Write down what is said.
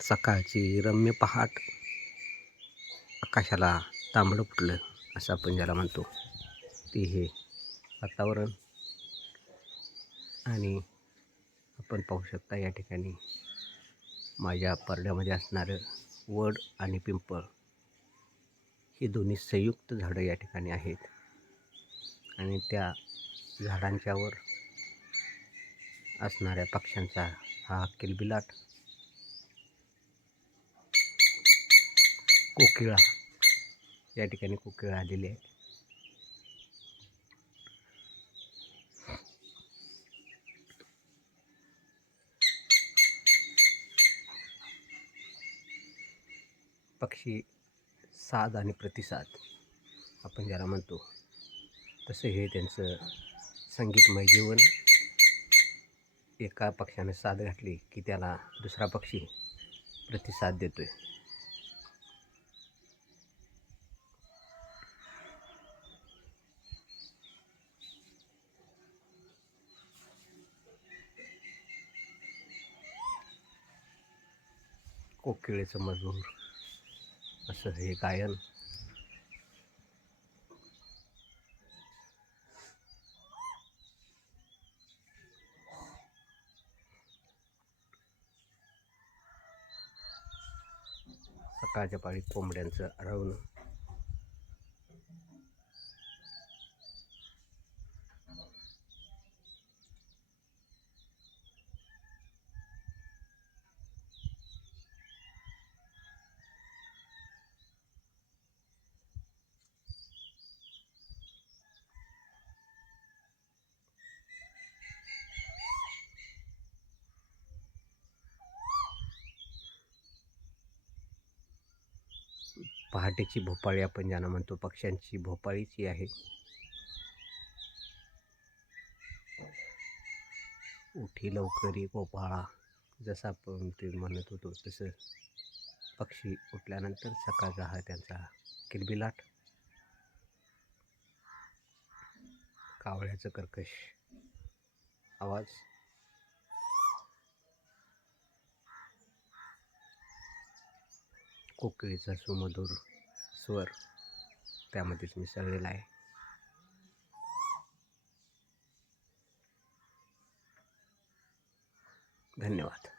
सकाळची रम्य पहाट. आकाशाला तांबडं फुटलं असं आपण ज्याला म्हणतो. ते हे वातावरण. आणि आपण पाहू शकता या ठिकाणी माझ्या परड्यामध्ये असणारं वड आणि पिंपळ. ही दोन्ही संयुक्त झाडं या ठिकाणी आहेत. आणि त्या झाडांच्यावर असणाऱ्या पक्ष्यांचा हा किलबिलाट कोकिळा. या ठिकाणी कोकिळा आलेली आहे. पक्षी साद आणि प्रतिसाद आपण ज्याला म्हणतो तसं हे त्यांचं संगीतमय जीवन. एका पक्षाने साद घातली की त्याला दुसरा पक्षी प्रतिसाद देतो आहे कोकिळेचं मजूर. असं हे गायन. सकाळच्या पाळी कोंबड्यांचं आरवणं. पहाटेची भोपाळी आपण ज्यांना म्हणतो पक्ष्यांची भोपाळीच ही आहे. उठी लवकरी गोपाळा. जसं आपण ते म्हणत होतो तसं. पक्षी उठल्यानंतर सकाळचा हा त्यांचा. किलबिलाट. कावळ्याचं कर्कश. आवाज. कोकिळीचा सुमधुर. स्वर त्यामध्येच मिसळलेला आहे. धन्यवाद.